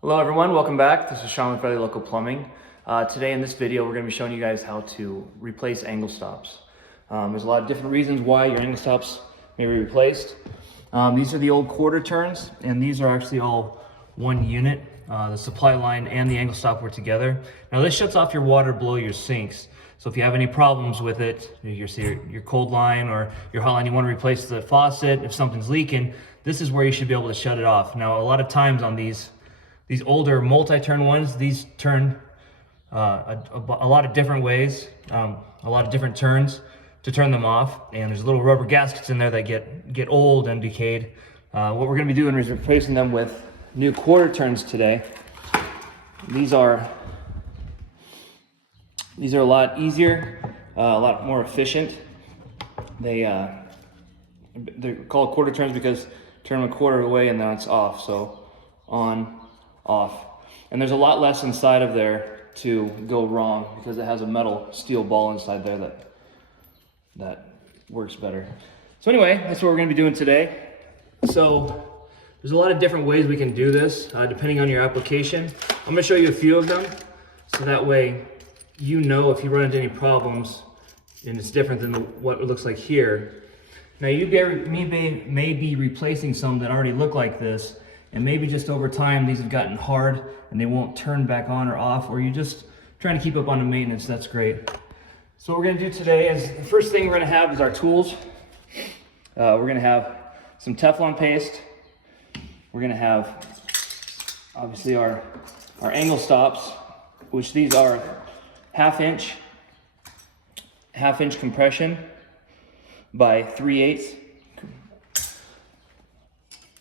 Hello everyone, welcome back. This is Sean with Fairly Local Plumbing. Today in this video we're going to be showing you guys how to replace angle stops. There's a lot of different reasons why your angle stops may be replaced. These are the old quarter turns, and these are actually all one unit. The supply line and the angle stop were together. Now this shuts off your water below your sinks. So if you have any problems with it, your cold line or your hot line, you want to replace the faucet, if something's leaking, this is where you should be able to shut it off. Now a lot of times on these older multi-turn ones, these turn a lot of different ways, a lot of different turns to turn them off, and there's little rubber gaskets in there that get old and decayed. What we're going to be doing is replacing them with new quarter turns today. These are a lot easier, a lot more efficient. They're called quarter turns because turn them a quarter away and now it's off. So on, off. And there's a lot less inside of there to go wrong because it has a metal steel ball inside there that works better. So anyway, that's what we're going to be doing today. So there's a lot of different ways we can do this depending on your application. I'm going to show you a few of them so that way you know if you run into any problems and it's different than what it looks like here. Now you may be replacing some that already look like this, and maybe just over time these have gotten hard and they won't turn back on or off, or you're just trying to keep up on the maintenance. That's great. So what we're going to do today is, the first thing we're going to have is our tools. We're going to have some Teflon paste. We're going to have obviously our angle stops, which these are half inch compression by 3/8.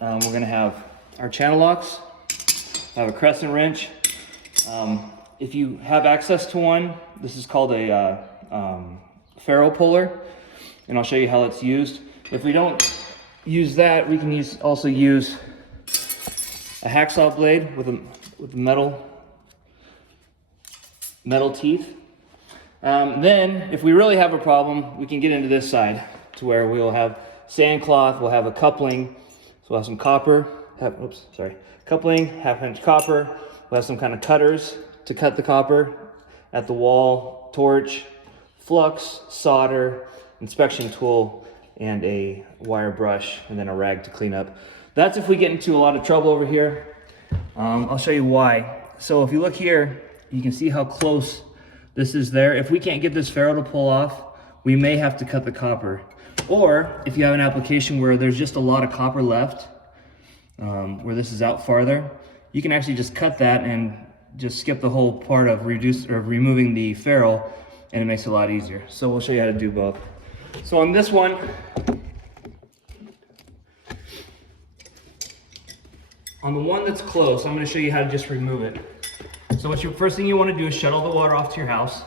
We're going to have our channel locks. I have a crescent wrench. If you have access to one, this is called a ferrule puller, and I'll show you how it's used. If we don't use that, we can also use a hacksaw blade with metal teeth. Then, if we really have a problem, we can get into this side to where we'll have sand cloth, we'll have a coupling, so we'll have some copper, coupling, half-inch copper, we'll have some kind of cutters to cut the copper at the wall, torch, flux, solder, inspection tool, and a wire brush, and then a rag to clean up. That's if we get into a lot of trouble over here. I'll show you why. So if you look here, you can see how close this is there. If we can't get this ferrule to pull off, we may have to cut the copper. Or if you have an application where there's just a lot of copper left, where this is out farther, you can actually just cut that and just skip the whole part of removing the ferrule, and it makes it a lot easier. So we'll show you how to do both. So on this one, on the one that's close, I'm going to show you how to just remove it. So first thing you want to do is shut all the water off to your house.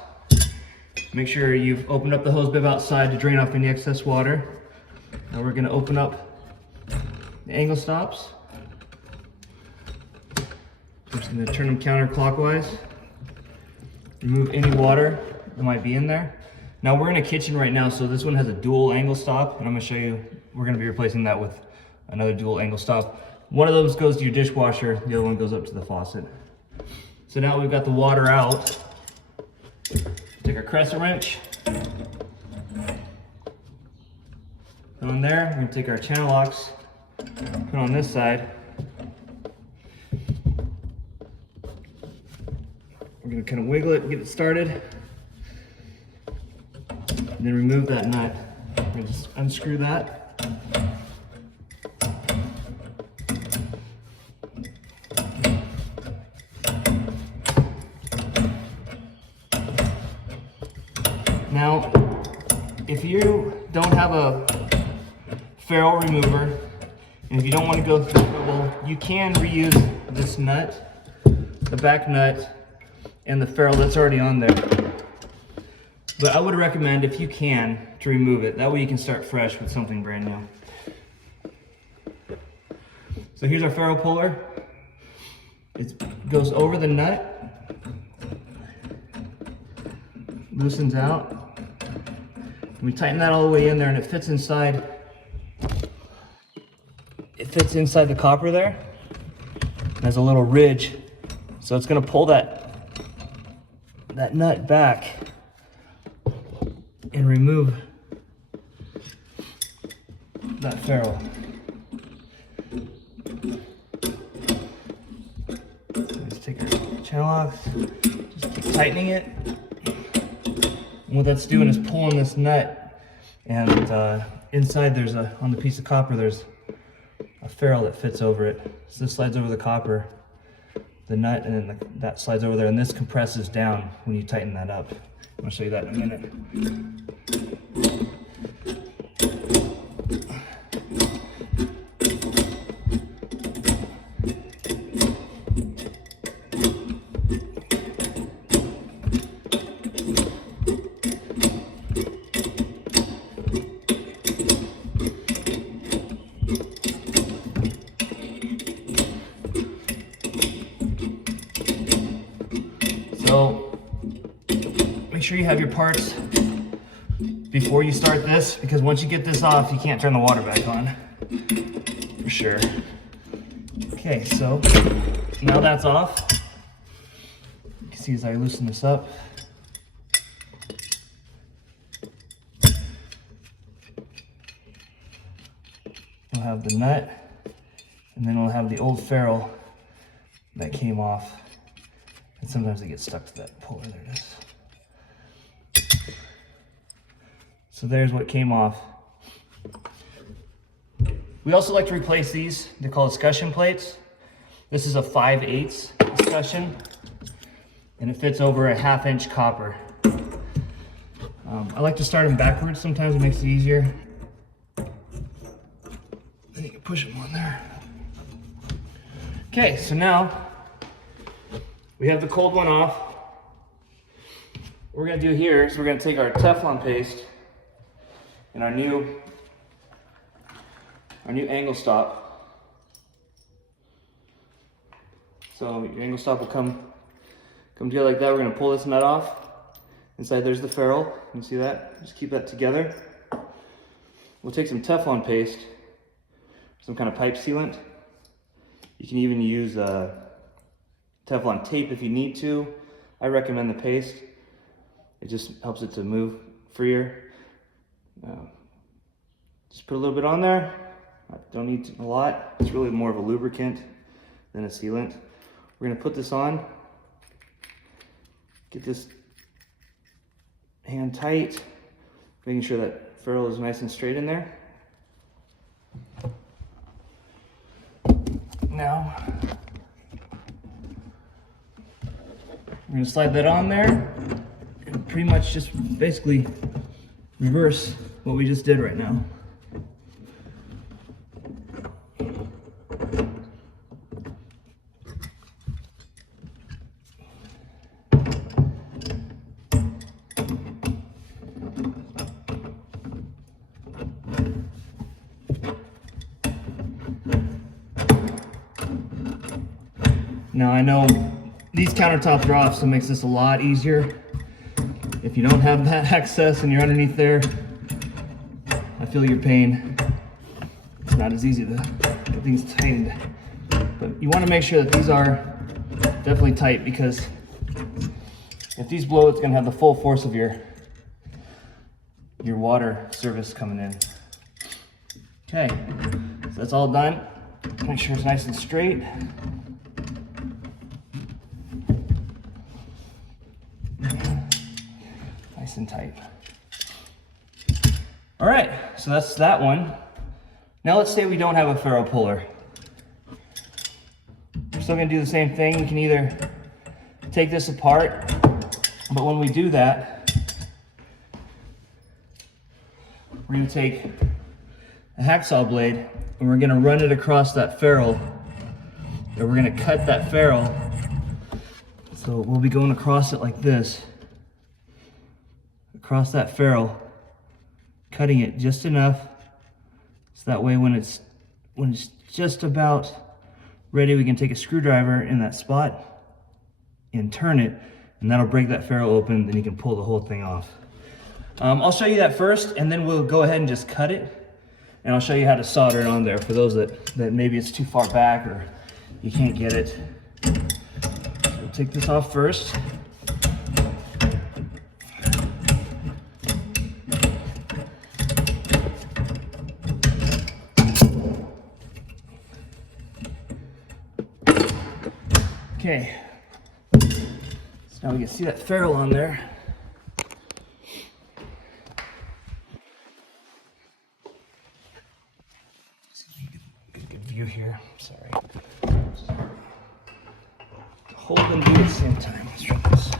Make sure you've opened up the hose bib outside to drain off any excess water. Now we're going to open up the angle stops. I'm just going to turn them counterclockwise. Remove any water that might be in there. Now we're in a kitchen right now, so this one has a dual angle stop, and I'm going to show you, we're going to be replacing that with another dual angle stop. One of those goes to your dishwasher, the other one goes up to the faucet. So now we've got the water out. Take our crescent wrench, put on there. We're going to take our channel locks, put on this side. We're going to kind of wiggle it and get it started. And then remove that nut. We're going to just unscrew that. Now, if you don't have a ferrule remover, and if you don't want to go through the trouble, you can reuse this nut, the back nut, and the ferrule that's already on there. But I would recommend, if you can, to remove it. That way you can start fresh with something brand new. So here's our ferrule puller. It goes over the nut, loosens out. We tighten that all the way in there, and it fits inside. It fits inside the copper there. has a little ridge, so it's going to pull that nut back and remove that ferrule. So let's take our channel locks, just keep tightening it. And what that's doing is pulling this nut, and inside there's on the piece of copper there's a ferrule that fits over it. So this slides over the copper, the nut, and then that slides over there, and this compresses down when you tighten that up. I'll show you that in a minute. So make sure you have your parts before you start this, because once you get this off, you can't turn the water back on, for sure. Okay, so now that's off. You can see as I loosen this up, we'll have the nut, and then we'll have the old ferrule that came off. And sometimes it gets stuck to that puller. There it is. So there's what came off. We also like to replace these. They're called escutcheon plates. This is a 5/8 escutcheon, and it fits over a 1/2 inch copper. I like to start them backwards. Sometimes it makes it easier. Then you can push them on there. Okay, so now we have the cold one off. What we're gonna do here is we're gonna take our Teflon paste and our new angle stop. So your angle stop will come together like that. We're gonna pull this nut off. Inside there's the ferrule. You see that? Just keep that together. We'll take some Teflon paste, some kind of pipe sealant. You can even use Teflon tape if you need to. I recommend the paste. It just helps it to move freer. Just put a little bit on there. I don't need a lot. It's really more of a lubricant than a sealant. We're gonna put this on. Get this hand tight, making sure that ferrule is nice and straight in there. Now, we're gonna slide that on there and pretty much just basically reverse what we just did right now. Now I know these countertops are off, so it makes this a lot easier. If you don't have that access and you're underneath there, I feel your pain. It's not as easy to get things tightened. But you want to make sure that these are definitely tight, because if these blow, it's going to have the full force of your water service coming in. Okay, so that's all done. Make sure it's nice and straight. Nice and tight. All right, so that's that one. Now let's say we don't have a ferrule puller. We're still gonna do the same thing. We can either take this apart, but when we do that, we're gonna take a hacksaw blade and we're gonna run it across that ferrule, and we're gonna cut that ferrule. So we'll be going across it like this, across that ferrule, cutting it just enough so that way when it's just about ready, we can take a screwdriver in that spot and turn it, and that'll break that ferrule open. Then you can pull the whole thing off. I'll show you that first, and then we'll go ahead and just cut it, and I'll show you how to solder it on there for those that maybe it's too far back, or you can't get it. So take this off first. Okay, so now we can see that ferrule on there. Good view here, sorry. Hold and do at the same time. Let's try this.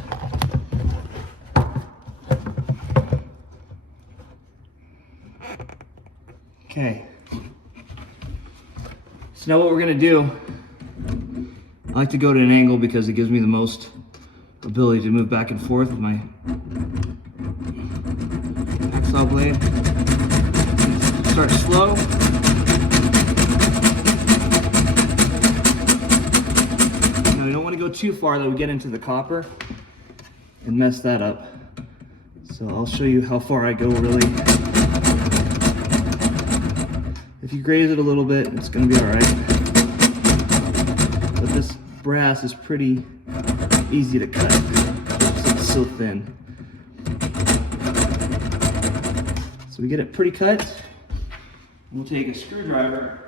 Okay, so now what we're gonna do, I like to go to an angle because it gives me the most ability to move back and forth with my hacksaw blade. Start slow. Now, you don't want to go too far that we get into the copper and mess that up. So I'll show you how far I go really. If you graze it a little bit, it's going to be all right. But this brass is pretty easy to cut because it's so thin. So we get it pretty cut. We'll take a screwdriver.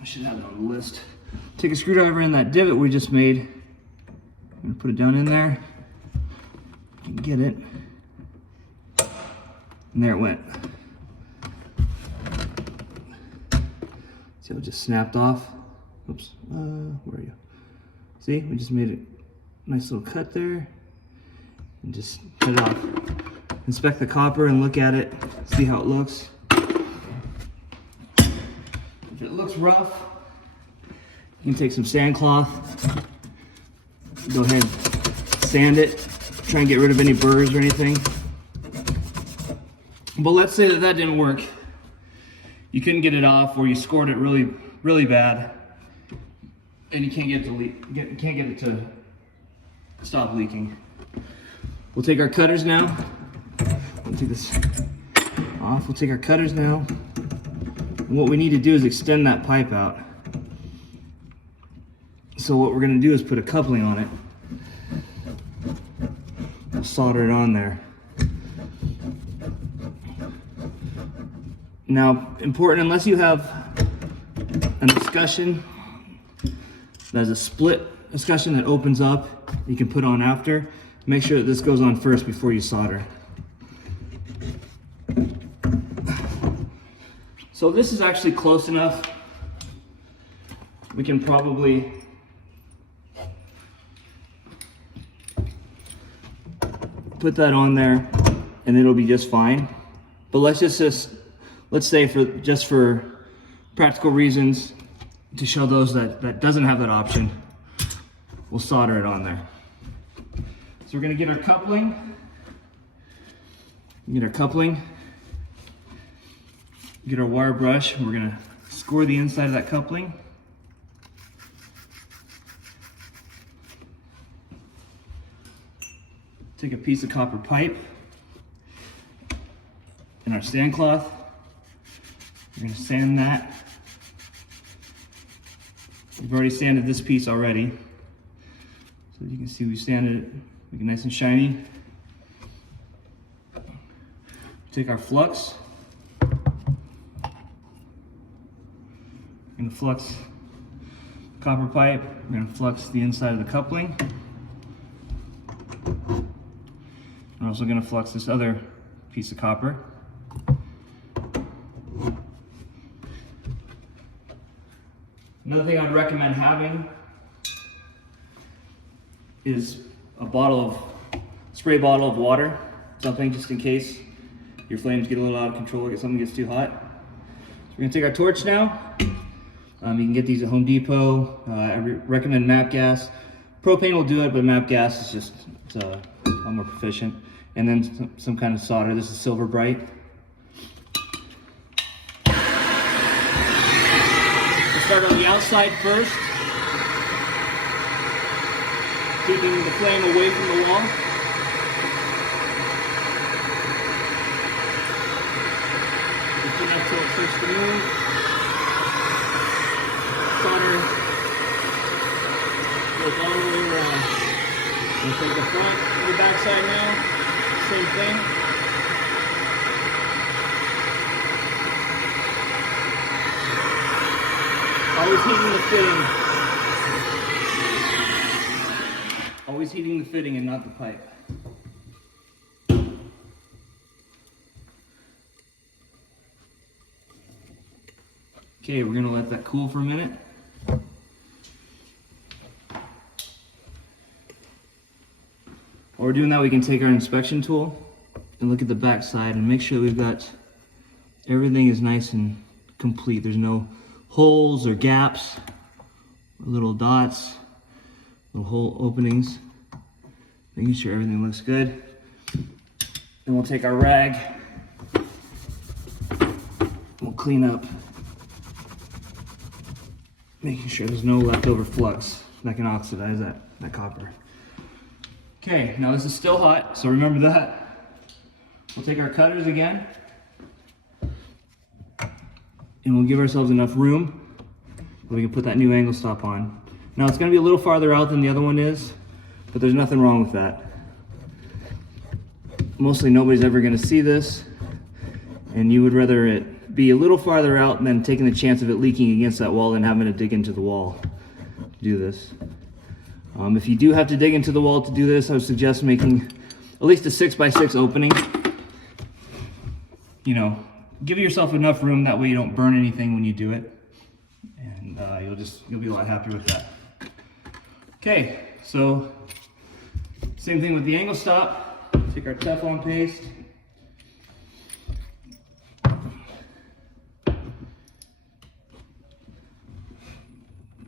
I should have it on the list. Take a screwdriver in that divot we just made. I'm gonna put it down in there. You can get it. And there it went. See how it just snapped off? Oops, where are you? See, we just made a nice little cut there. And just cut it off. Inspect the copper and look at it, see how it looks. If it looks rough, you can take some sand cloth, go ahead, sand it, try and get rid of any burrs or anything. But let's say that that didn't work. You couldn't get it off, or you scored it really, really bad, and you can't get it to leak. You can't get it to stop leaking. We'll take our cutters now. We'll take this off. We'll take our cutters now. And what we need to do is extend that pipe out. So what we're going to do is put a coupling on it. We'll solder it on there. Now, important, unless you have an escutcheon, there's a split escutcheon that opens up, you can put on after. Make sure that this goes on first before you solder. So this is actually close enough. We can probably put that on there and it'll be just fine. But let's say for practical reasons, to show those that doesn't have that option, we'll solder it on there. So we're gonna get our coupling. Get our wire brush. We're gonna score the inside of that coupling. Take a piece of copper pipe and our sand cloth. We're gonna sand that. We've already sanded this piece already. So you can see we sanded it, make it nice and shiny. Take our flux. We're gonna flux copper pipe. We're gonna flux the inside of the coupling. We're also gonna flux this other piece of copper. Another thing I'd recommend having is a spray bottle of water, something just in case your flames get a little out of control, or something gets too hot. So we're gonna take our torch now. You can get these at Home Depot. I recommend MAP gas. Propane will do it, but MAP gas is just a lot more proficient. And then some kind of solder. This is Silver Bright. We'll start on the outside first, keeping the flame away from the wall. Just enough till it starts to move. Solder goes all the way around. We'll take the front and the back side now. Same thing. Always heating the fitting. Always heating the fitting and not the pipe. Okay, we're gonna let that cool for a minute. While we're doing that, we can take our inspection tool and look at the back side and make sure we've got everything is nice and complete. There's no holes or gaps, or little dots, little hole openings. Making sure everything looks good. Then we'll take our rag, we'll clean up, making sure there's no leftover flux that can oxidize that copper. Okay, now this is still hot, so remember that. We'll take our cutters again, and we'll give ourselves enough room where we can put that new angle stop on. Now it's gonna be a little farther out than the other one is, but there's nothing wrong with that. Mostly nobody's ever gonna see this, and you would rather it be a little farther out than taking the chance of it leaking against that wall and having to dig into the wall to do this. If you do have to dig into the wall to do this, I would suggest making at least a 6x6 opening. You know, give yourself enough room, that way you don't burn anything when you do it, and you'll be a lot happier with that. Okay, so same thing with the angle stop. Take our Teflon paste.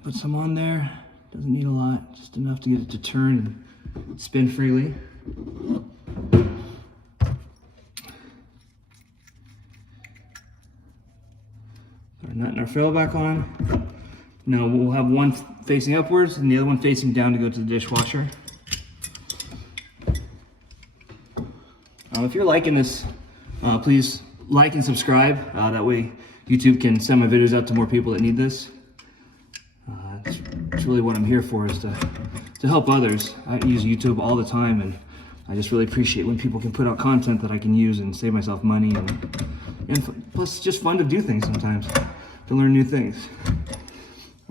Put some on there. Doesn't need a lot, just enough to get it to turn and spin freely. Put our nut and our ferrule back on. Now we'll have one facing upwards and the other one facing down to go to the dishwasher. If you're liking this, please like and subscribe. That way YouTube can send my videos out to more people that need this. It's really what I'm here for, is to help others. I use YouTube all the time, and I just really appreciate when people can put out content that I can use and save myself money, and plus it's just fun to do things sometimes, to learn new things.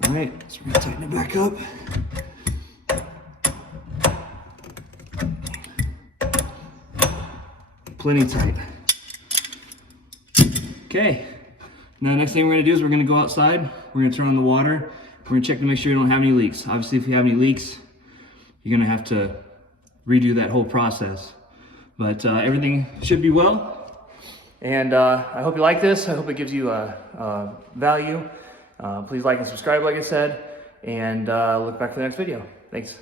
All right, so we're gonna tighten it back up. Plenty tight. Okay, now the next thing we're gonna do is we're gonna go outside, we're gonna turn on the water, we're gonna check to make sure you don't have any leaks. Obviously, if you have any leaks, you're gonna have to redo that whole process. But everything should be well. And I hope you like this. I hope it gives you value. Please like and subscribe, like I said, and look back for the next video. Thanks.